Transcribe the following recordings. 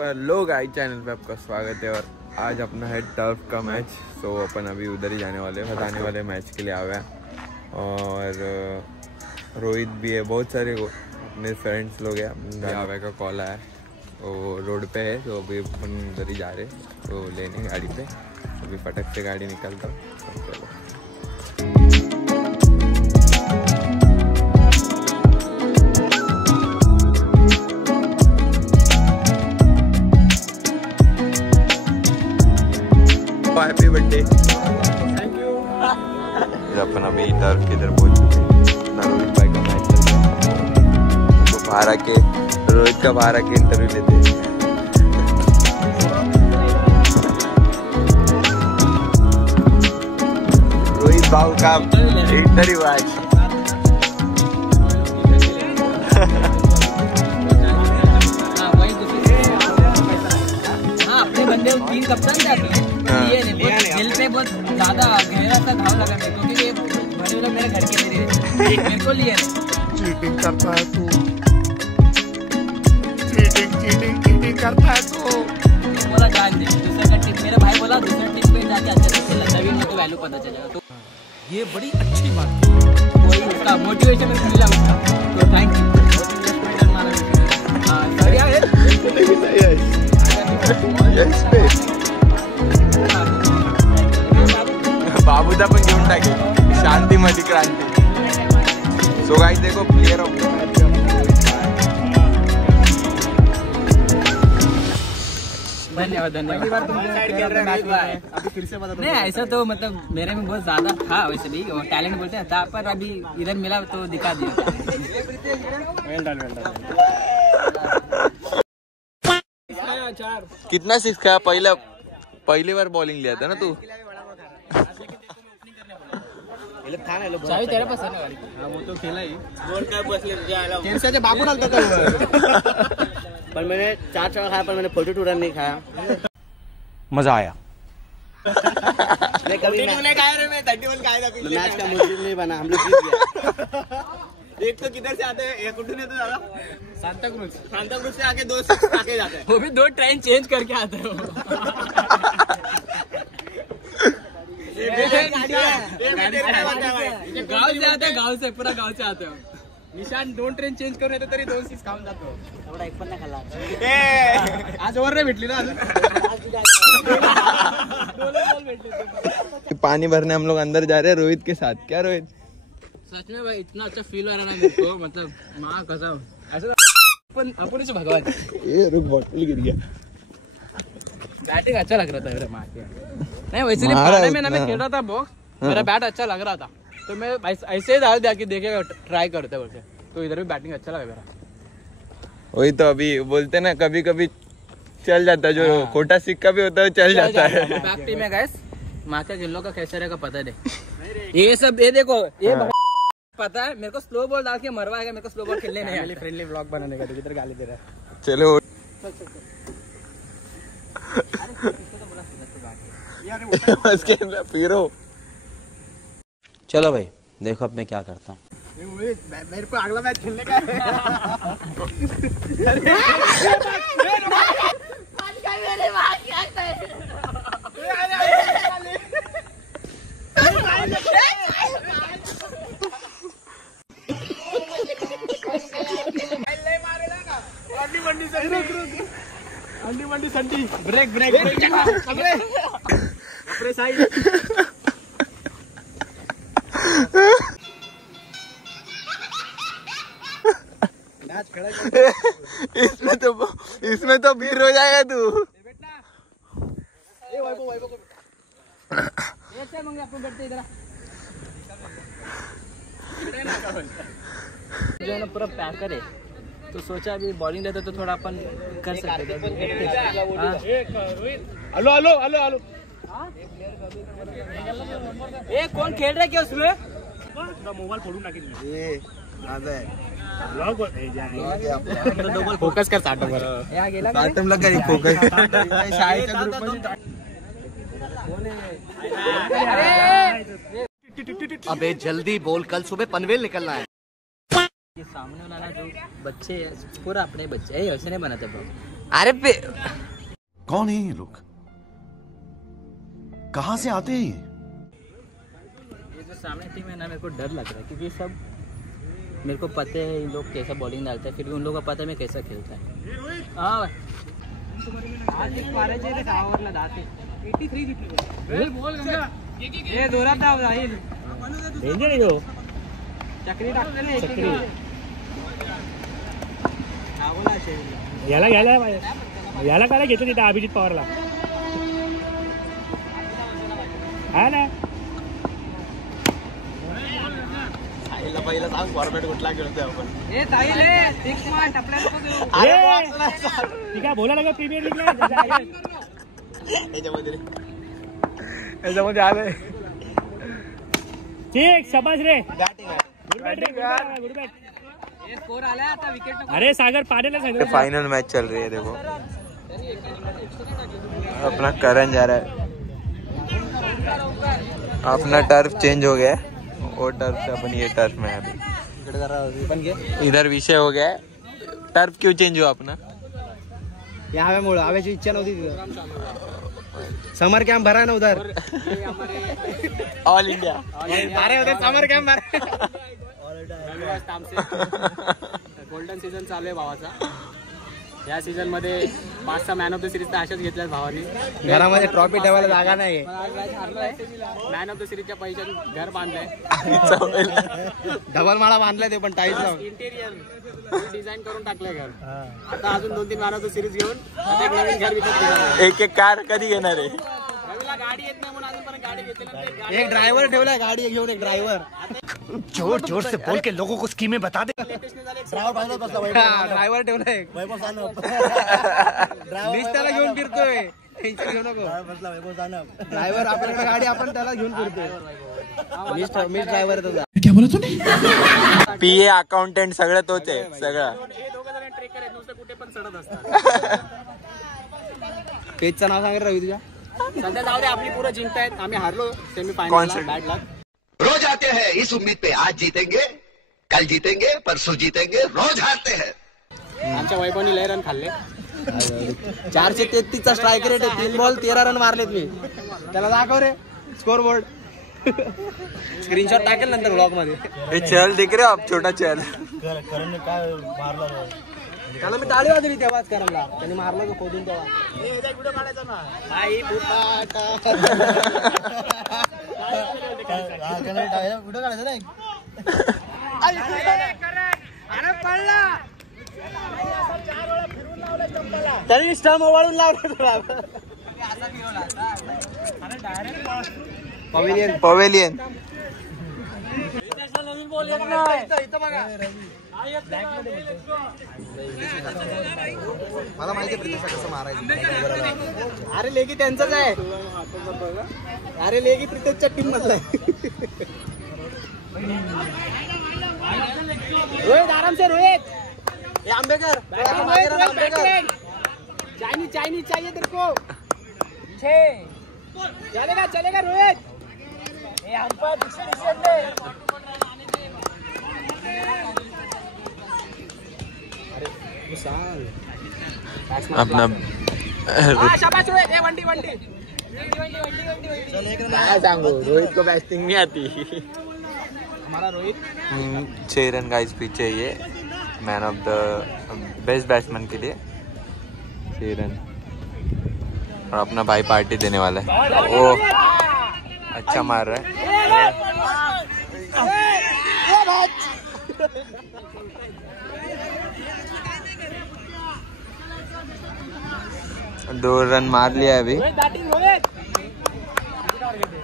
Hello guys, channel पे आपका स्वागत है। और आज अपना है टर्फ का मैच। तो अपन अभी उधर ही जाने वाले हैं, बताने वाले मैच के लिए आ गए। और रोहित भी है, बहुत सारे अपने फ्रेंड्स लोग हैं। आवे का कॉल आया, वो रोड पे है, तो अभी अपन उधर ही जा रहे हैं तो लेने गाड़ी पे। अभी फटक से गाड़ी निकलता हूँ, चलो। Happy birthday, thank you. अपन अभी टर्फ के इधर पहुंच चुके हैं। रोहित भाई का मैच चल रहा है, तो बाहर आके रोहित का बाहर आके इंटरव्यू लेते हैं। रोहित भाऊ का इंटरव्यू आज। अपने बंदे 3 कप्तान जाते हैं। दिल पे बहुत ज्यादा गहरा सा घाव लगा मेरे को, क्योंकि बड़े लोग मेरे घर के मेरे को लिए चीटिंग करता है तू, चीटिंग करता है तू। बोला जान दे, दूसरा टीम, मेरा भाई बोला दूसरा टीम पे जाके अच्छा से खेलना, तभी उनको वैल्यू पता चलेगा। तो ये बड़ी अच्छी बात है, वही उसका मोटिवेशन मिला उसका। तो थैंक यू। बाबूदा पण घेऊन टाकेल, शांती मध्ये क्रांती। सो गाइस देखो, प्लेयर ऑफ द मैच धन्यवाद। अभी फिर से नहीं, ऐसा तो मतलब मेरे में बहुत ज्यादा था वैसे भी, और टैलेंट बोलते हैं था, पर अभी इधर मिला तो दिखा दिया। कितना सीखा? पहली बार बॉलिंग लिया था ना तू? चाबी तेरे पास है ना गाड़ी? हाँ, वो तो खेला ही। बाबू डालता था पर मैंने 4 चावल खाया, पर मैंने 42 रन नहीं खाया। मजा आया। मैं कभी मैच का मुझे नहीं बना, हम लोग जीत गए। एक तो किधर से आते हैं, एक उठने तो ज्यादा सांता क्रूज से आके 2 आके जाते हैं। वो भी 2 ट्रेन चेंज करके आते हो। गाँव से आते हैं, गाँव से पूरा गाँव से आते हो। निशान 2 ट्रेन चेंज करून येतो तरी 2 सीट खाऊन जातो। एवढा एक पण नाही खाल्ला आज ओवर नाही भेटली ना अजून। पानी भरने हम लोग अंदर जा रहे हैं रोहित के साथ। क्या रोहित? सच में भाई इतना अच्छा फील हो रहा है मेरे को, मतलब माँ कसम ऐसा अपन से भगवान। ये रुक, बॉटल गिर गया। बैटिंग अच्छा लग रहा था मेरे माँ के। नहीं वैसे नहीं, पानी में ना मैं खेल रहा था बॉक्स, मेरा बैट अच्छा लग रहा था, तो मैं ऐसे ही डाल दिया कि देखेगा ट्राई करते बोलते। तो इधर भी बैटिंग अच्छा लगा मेरा। वही तो अभी बोलते ना, कभी कभी चल जाता है, जो खोटा सिक्का भी होता है चल जाता है। बैक टीम है गाइस, माँ के गिल्लों का कैसे रहेगा पता नहीं। ये सब ये देखो, ये पता है मेरे को स्लो बॉल डाल के मरवाएगा, मेरे को स्लो बॉल खेलने नहीं। फ्रेंडली व्लॉग बनाने का, किधर गाली दे रहा है। चलो उसके अंदर पीरो। चलो भाई, देखो अब मैं क्या करता हूँ। मेरे को अगला मैच खेलने का अंडी मंडी संडी ब्रेक अपने साइड। इसमें तो भीड़ हो जाएगा तू। जो है ना पूरा पैकर है, तो सोचा अभी बॉलिंग देते तो थोड़ा अपन कर सकते थे। हेलो हेलो हेलो हेलो, ए कौन खेल रहा है क्या उसमें? मोबाईल फोडून टाकेल। फोकस कर स्टार्टअप फोकस। अबे जल्दी बोल, कल सुबह पनवेल निकलना है। ये सामने वाला जो बच्चे है पूरा अपने बच्चे है, ऐसे नहीं बनाते ब्रो। अरे कौन है ये लोग, कहाँ से आते हैं ये जो सामने टीम है ना, मेरे को डर लग रहा है क्योंकि सब मेरे को पता है इन लोग कैसा बॉलिंग डालता है, फिर भी उन लोगों को पता है मैं कैसा खेलता है। हाँ ये दोरा था राहिल डेंजर है चक्री टाकते ना चक्री याला काय घेतो तिथे अभिजित पवारला हा ना. पहिला सांग फॉर्मॅट कुठला खेळतोय आपण. ए साहिल ए 6 पॉइंट आपल्याला नको देऊ. ठीक आहे बोला लगा प्रीमियर लीगला याच्यामध्ये आलंय. ठीक शाबाश रे. Batting good bat. ये स्कोर आला आता विकेट नको. अरे सागर पाडेला सांगितलं. फाइनल मैच चल रही है. देखो अपना करण जा रहा है. अपना टर्फ चेंज हो गया है. वो टर्फ से अपन ये टर्फ में है अभी. इधर विषय हो गया है. टर्फ क्यों चेंज हुआ अपना. या हव्यामुळे हव्याची इच्छा नव्हती तिथं. समर कॅम्प भरा ना उधर. All India. अरे उधर समर कॅम्प भरा. गोल्डन सीझन चालू आहे भावाचा. या सीझन मध्ये 5-6 मॅन ऑफ द सिरीज तर अशाच घेतल्यात भावानी. घरामध्ये ट्रॉफी ठेवायला जागा नाही. मॅन ऑफ द सिरीजच्या पैशात घर बांधलंय. डबल माळा बांधलाय ते पण टाईल्स लावून. इंटेरियर डिझाईन करून टाकलंय घर. आता अजून 2-3 मॅन ऑफ द सिरीज घेऊन एक नवीन घर विकत घेणार. एक एक कार कधी घेणार आहे. रवीला गाडी येत नाही म्हणून अजूनपर्यंत गाडी घेतली. एक ड्रायव्हर ठेवलाय गाडी घेऊन. एक ड्रायव्हर जोर जोर से बोल के लोगों को स्कीमें बता दे. ड्रायव्हर ठेवलाय. मीच त्याला घेऊन फिरतोय. टेन्शन घेऊ नको. ड्रायव्हर आपल्याकडे गाडी आपण त्याला घेऊन फिरतोय. मीच ड्रायव्हर तुझा. पीए अकाउंटंट सगळं तोच आहे. सगळं हे दोघं जण ट्रेकर आहेत. नुसतं कुठे पण चढत असतात. पेजचं नाव सांग रवी तुझ्या. सध्या जाऊ दे आपली पुरं जिंकतायत. आम्ही हारलो सेमीफायनल. Bad luck. रोज आते हैं इस उम्मीद पे आज जीतेंगे, कल जीतेंगे, परसों जीतेंगे, रोज हारते हैं. आमच्या वैभवनी लय रन खाल्ले. 433 चा स्ट्राईक रेट आहे. 3 बॉल 13 रन मारलेत मी. त्याला दाखव रे स्कोर बोर्ड. स्क्रीनशॉट टाकेल नंतर ब्लॉग मध्ये. ये चल दिख रहे हो आप. छोटा चल. त्याला मी टाळी वाजली तेव्हाच करायला. त्यांनी मारलं तो खोदून तेव्हा. व्हिडिओ काढायचा नाही. अरे पडला. तरी स्टंप ओवाळून लावला. पवेलियन. मला माहिती आहे कसं मारायचं. अरे लेगी त्यांचाच आहे. अरे लेगी प्रितेशच्या टीम मधला आहे. रोहित आराम से. रोहित आंबेकर चाइनीज चाहिए तेरे को. चलेगा रोहित. अपना शाबाश रोहित. वंडी काय सांगू. रोहित को बैटिंग नहीं आती. हमारा रोहित 6 रन गाइस पीछे. ये man of the best batsman के लिए 6 रन. और अपना भाई पार्टी देने वाला है. वो अच्छा मार रहा है. 2 रन मार लिया है अभी.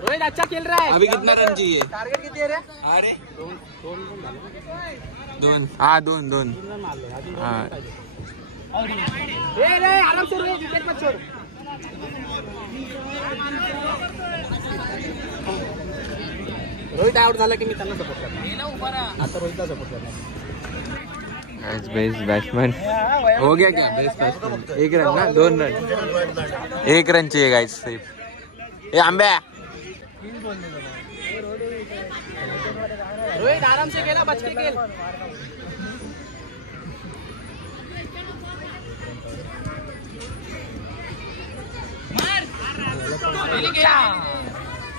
रोहित अच्छा खेल रहा है. अभी कितना रन चाहिए. टार्गेट किती आहे रे. अरे 2. हाँ 2. हाँ आराम से रोहित. विकेट मत छोड़. रोहित आउट झाला की मी त्यांना सपोर्ट करणार. आता रोहितला सपोर्ट करणार. बेस्ट बैट्समैन हो गया क्या. बेस्ट बैट्समैन 1 रन ना. 2 रन. 1 रन चाहिए गाइस सिर्फ. ये आंबे रोहित आराम से खेला. बच के खेल.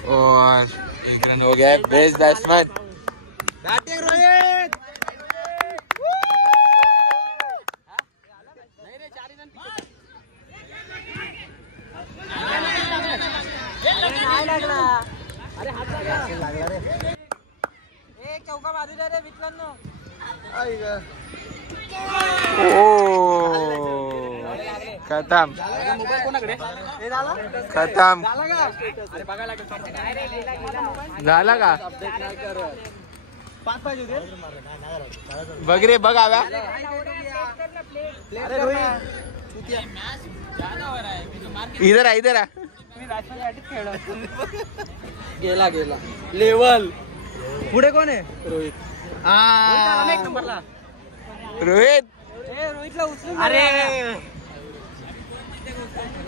और एक रन हो गया है। Best batsman batting Rohit. एक चौका मारू दे रे विकलांनो। खतम खतम झाला का बघ रे बघ आव्या इधर आ इधर आ गेला गेला लेवल पुढे कोण आहे? रोहित एक नंबरला रोहित रोहितला उचलून अरे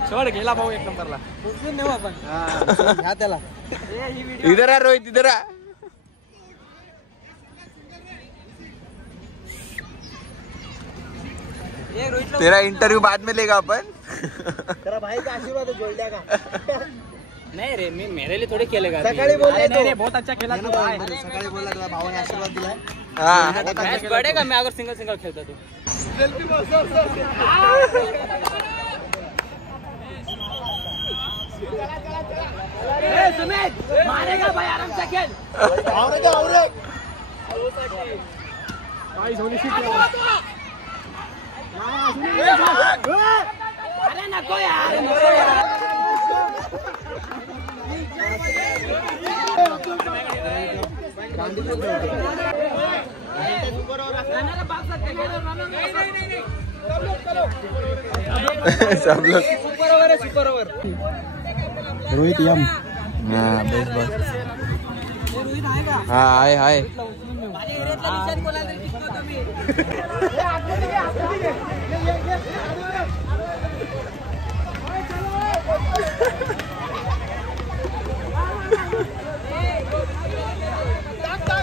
सोड गेला भाऊ एक नंबरला उचलून नेऊ आपण ह्या त्याला इधर आ रोहित इधर आ तेरा इंटरव्यू बाद में लेगा अपन तेरा भाई का आशीर्वाद है जोड़ देगा। नहीं रे मैं मेरे लिए थोड़ी खेलेगा सकाळी बोलला नहीं रे बहुत अच्छा खेला तू भाई सकाळी बोलला तुला भावाने आशीर्वाद दिलाय। हाँ मैच बढ़ेगा मैं अगर सिंगल सिंगल खेलता तू सुमित मारेगा भाई आराम से खेल अरे नको यार सब लोग सुपर ओवर रोहित यम हाँ बेस्ट बॉस हाँ आए आए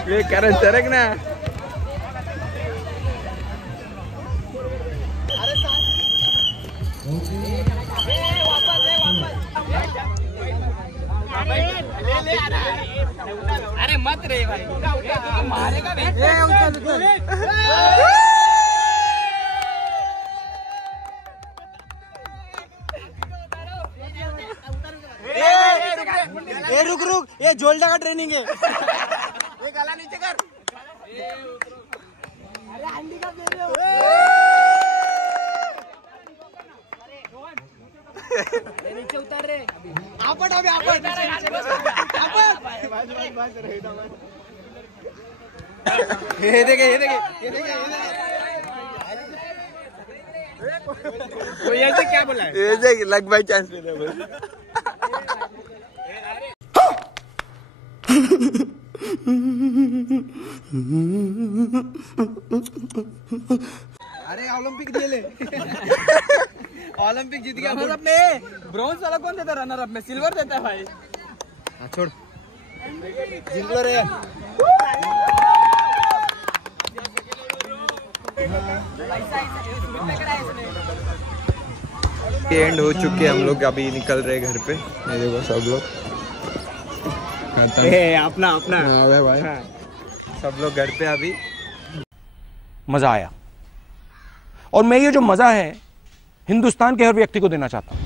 ये करण सरक ना अरे मत रे भाई मारेगा ए रुक रुक ये जोल्डा का ट्रेनिंग है। ये गला नीचे कर। अरे हैंडीकैप दे रहे हो। नीचे उतर रे आपण अभी आपण ये देखे ये देखे ये देखे कोई ऐसे क्या बोला है ये देख लग बाई चांस ले बस अरे ओलंपिक दिए ले ओलंपिक जीत गया। रनर अप में ब्रॉन्ज वाला कौन देता रनर अप में सिल्वर देता है भाई छोड़ जिंगलो रे एंड हो चुके हम लोग अभी निकल रहे घर पे। ये देखो सब लोग अपना अपना हाँ भाई सब लोग घर पे अभी। मजा आया और मैं ये जो मजा है हिंदुस्तान के हर व्यक्ति को देना चाहता हूं।